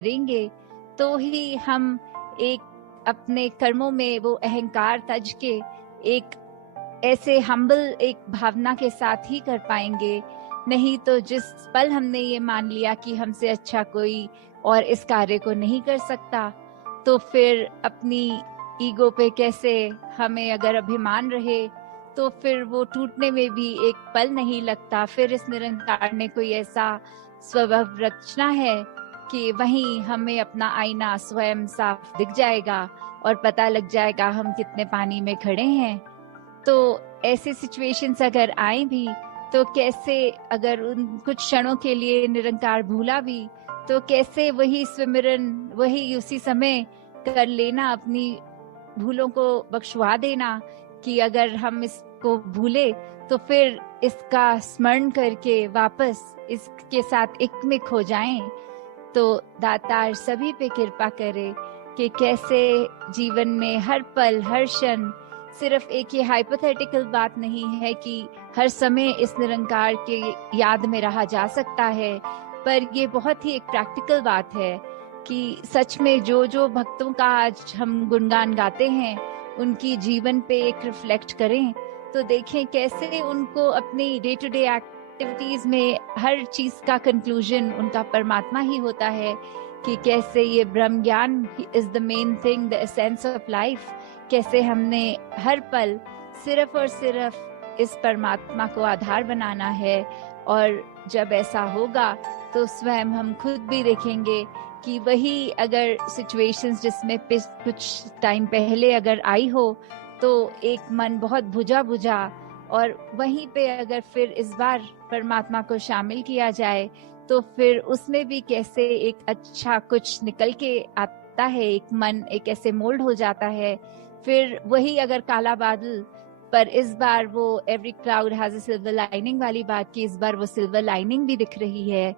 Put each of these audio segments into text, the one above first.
करेंगे तो ही हम एक अपने कर्मों में वो अहंकार तज के एक ऐसे हम्बल एक भावना के साथ ही कर पाएंगे। नहीं तो जिस पल हमने ये मान लिया कि हमसे अच्छा कोई और इस कार्य को नहीं कर सकता, तो फिर अपनी ईगो पे कैसे हमें अगर अभिमान रहे तो फिर वो टूटने में भी एक पल नहीं लगता। फिर इस निरंकार ने कोई ऐसा स्वभाव रचना है कि वहीं हमें अपना आईना स्वयं साफ दिख जाएगा और पता लग जाएगा हम कितने पानी में खड़े हैं। तो ऐसे सिचुएशंस अगर आए भी तो कैसे, अगर उन कुछ क्षणों के लिए निरंकार भूला भी तो कैसे वही स्विमिरन वही उसी समय कर लेना, अपनी भूलों को बख्शवा देना कि अगर हम इसको भूले तो फिर इसका स्मरण करके वापस इसके साथ एक में खो जाएं। तो दातार सभी पे कृपा करे कि कैसे जीवन में हर पल हर क्षण, सिर्फ एक ये हाइपोथेटिकल बात नहीं है कि हर समय इस निरंकार के याद में रहा जा सकता है, पर ये बहुत ही एक प्रैक्टिकल बात है कि सच में जो जो भक्तों का आज हम गुणगान गाते हैं उनकी जीवन पे एक रिफ्लेक्ट करें तो देखें कैसे उनको अपनी डे टू डे एक्टिविटीज में हर चीज का कंक्लूजन उनका परमात्मा ही होता है कि कैसे ये ब्रह्म ज्ञान is the main thing, the essence of life. कैसे हमने हर पल सिर्फ और सिर्फ इस परमात्मा को आधार बनाना है, और जब ऐसा होगा तो स्वयं हम खुद भी देखेंगे कि वही अगर सिचुएशंस जिसमें कुछ टाइम पहले अगर आई हो तो एक मन बहुत बुझा बुझा, और वहीं पे अगर फिर इस बार परमात्मा को शामिल किया जाए तो फिर उसमें भी कैसे एक अच्छा कुछ निकल के आता है, एक मन एक ऐसे मोल्ड हो जाता है। फिर वही अगर काला बादल, पर इस बार वो every cloud has a silver lining वाली बात की इस बार वो सिल्वर लाइनिंग भी दिख रही है।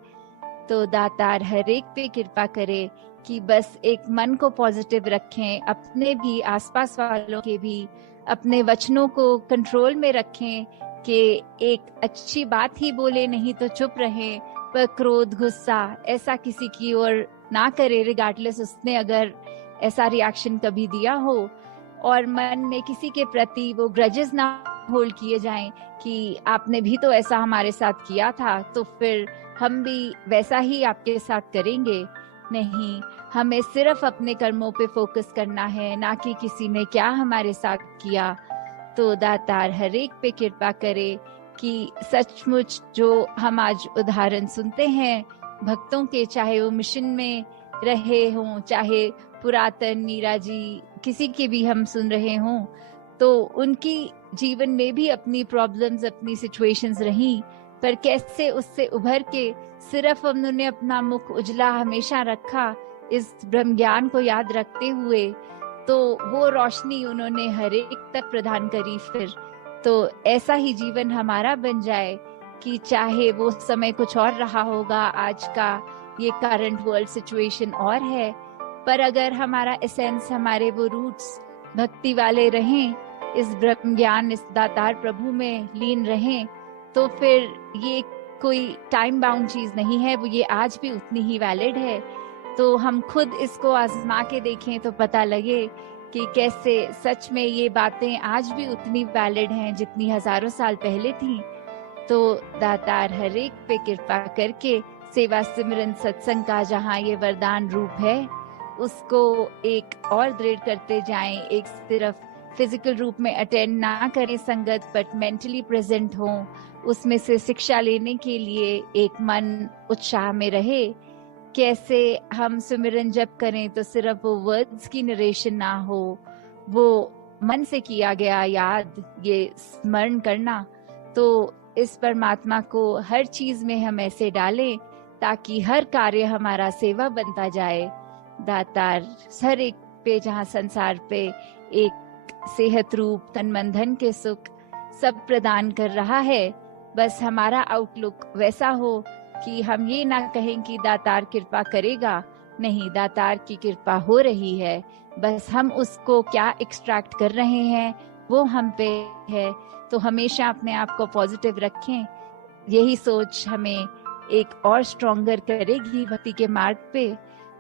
तो दातार हर एक पे कृपा करे कि बस एक मन को पॉजिटिव रखें, अपने भी आसपास वालों के भी, अपने वचनों को कंट्रोल में रखें कि एक अच्छी बात ही बोले, नहीं तो चुप रहें, पर क्रोध गुस्सा ऐसा किसी की ओर ना करे रिगार्डलेस उसने अगर ऐसा रिएक्शन कभी दिया हो। और मन में किसी के प्रति वो ग्रजेस ना होल्ड किए जाएं कि आपने भी तो ऐसा हमारे साथ किया था तो फिर हम भी वैसा ही आपके साथ करेंगे। नहीं, हमें सिर्फ अपने कर्मों पे फोकस करना है, ना कि किसी ने क्या हमारे साथ किया। तो दातार हर एक पे कृपा करे कि सचमुच जो हम आज उदाहरण सुनते हैं भक्तों के, चाहे वो मिशन में रहे हों, चाहे पुरातन मीरा जी किसी के भी हम सुन रहे हों, तो उनकी जीवन में भी अपनी प्रॉब्लम्स अपनी सिचुएशंस रही, पर कैसे उससे उभर के सिर्फ उन्होंने अपना मुख उजला हमेशा रखा इस ब्रह्म ज्ञान को याद रखते हुए, तो वो रोशनी उन्होंने हर एक तक प्रदान करी। फिर तो ऐसा ही जीवन हमारा बन जाए कि चाहे वो समय कुछ और रहा होगा, आज का ये करंट वर्ल्ड सिचुएशन और है, पर अगर हमारा एसेंस हमारे वो रूट्स भक्ति वाले रहें, इस ब्रह्म ज्ञान इस दातार प्रभु में लीन रहें, तो फिर ये कोई टाइम बाउंड चीज नहीं है, वो ये आज भी उतनी ही वैलिड है। तो हम खुद इसको आजमा के देखें तो पता लगे कि कैसे सच में ये बातें आज भी उतनी वैलिड हैं जितनी हजारों साल पहले थी। तो दातार हर एक पे कृपा करके सेवा सिमरन सत्संग का जहाँ ये वरदान रूप है उसको एक और दृढ़ करते जाएं। एक सिर्फ फिजिकल रूप में अटेंड ना करें संगत, बट मेंटली प्रेजेंट हों, उसमें से शिक्षा लेने के लिए एक मन उत्साह में रहे। कैसे हम सुमिरन जप करें तो सिर्फ वो वर्ड्स की नरेशन ना हो, वो मन से किया गया याद, ये स्मरण करना। तो इस परमात्मा को हर चीज में हम ऐसे डालें ताकि हर कार्य हमारा सेवा बनता जाए। दातार हर एक पे जहाँ संसार पे एक सेहत रूप तन मन धन के सुख सब प्रदान कर रहा है, बस हमारा आउटलुक वैसा हो कि हम ये ना कहें कि दातार कृपा करेगा, नहीं, दातार की कृपा हो रही है, बस हम उसको क्या एक्सट्रैक्ट कर रहे हैं वो हम पे है। तो हमेशा अपने आप को पॉजिटिव रखें, यही सोच हमें एक और स्ट्रॉन्गर करेगी भक्ति के मार्ग पे।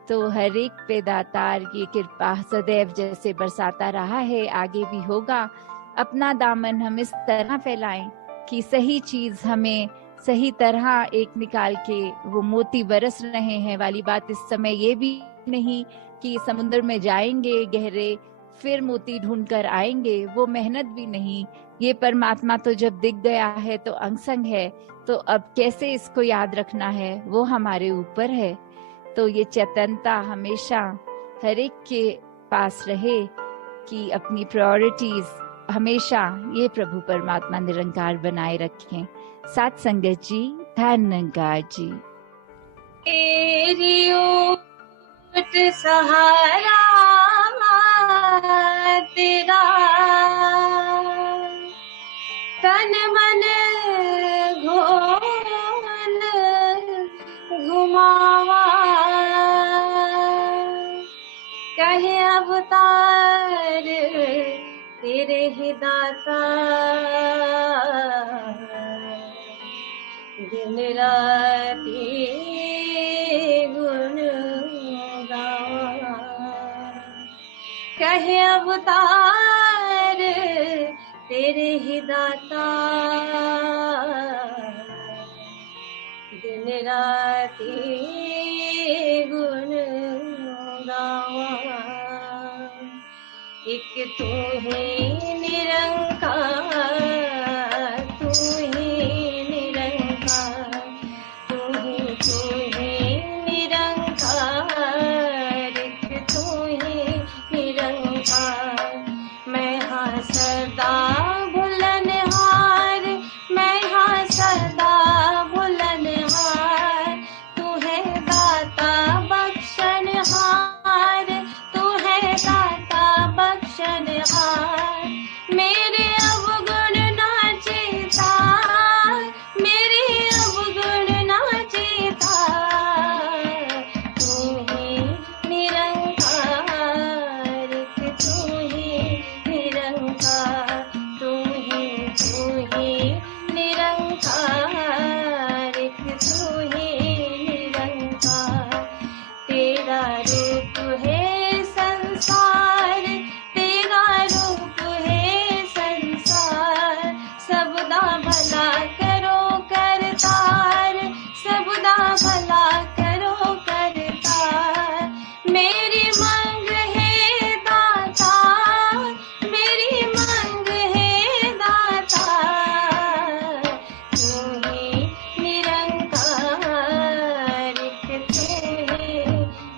तो हर एक पे दातार की कृपा सदैव जैसे बरसाता रहा है, आगे भी होगा। अपना दामन हम इस तरह फैलाएं कि सही चीज हमें सही तरह एक निकाल के वो मोती बरस रहे हैं वाली बात इस समय ये भी नहीं कि समुद्र में जाएंगे गहरे फिर मोती ढूंढ कर आएंगे, वो मेहनत भी नहीं। ये परमात्मा तो जब दिख गया है तो अंग-संग है, तो अब कैसे इसको याद रखना है वो हमारे ऊपर है। तो ये चेतनता हमेशा हर एक के पास रहे कि अपनी प्रायोरिटीज हमेशा ये प्रभु परमात्मा निरंकार बनाए रखें। साथ संगत जी, धन्यवाद जी। ओट सहारा तेरा, तन मन घोल घुमावा, कहे अवतार तेरे ही दाता, दिन राती गुण गावा, कहे अवतार तेरे ही दाता, दिन राती गुण गावा। एक तू ही निरंकार, तू ही निरंकार, तू ही निरंकार, एक तू ही निरंकार। मैं हाँ सदा भुलनहार, मैं हाँ सदा भुलनहार, तू है दाता बख्शनहार, तू है दाता बख्शनहार। मेरे अवगुण ना चेता, मेरे अवगुण ना चेता, तू ही निरंकार, तू ही निरंकार, तू ही निरंकार, तू ही निरंकार। तेरा रूप है संसार, तेरा रूप है संसार, सबदा भला करो करतार, सबदा भला करो करतार। मेरी मांग है दाता, मेरी मांग है दाता, तू ही निरंकार, तू ही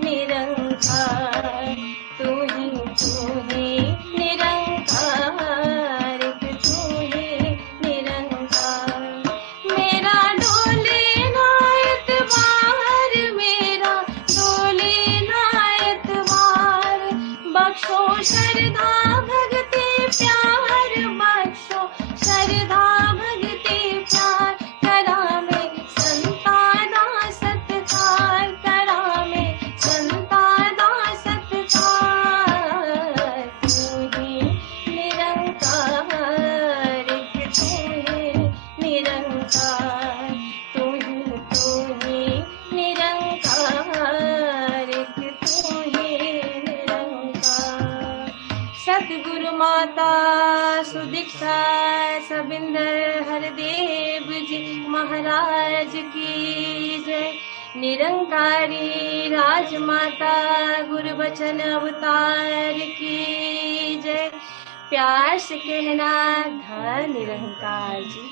निरंकार, तू ही निरंकार, तू ही निरंकार। मेरा डोले ना एतबार, मेरा डोले ना एतबार, बख्शो श्रद्धा भक्ति प्यार, बख्शो श्रद्धा भक्ति प्यार। करा में संताना सत्कार, करा में संताना सत्कार, तू ही निरंकार, तू ही निरंकार, तू ही निरंकार, तू ही निरंकार। सतगुरु माता सुदीक्षा सबिंदर हरदेव जी महाराज की जय। निरंकारी राजमाता गुरु बचन अवतार की जय। प्यार से कहना धन निरंकार जी।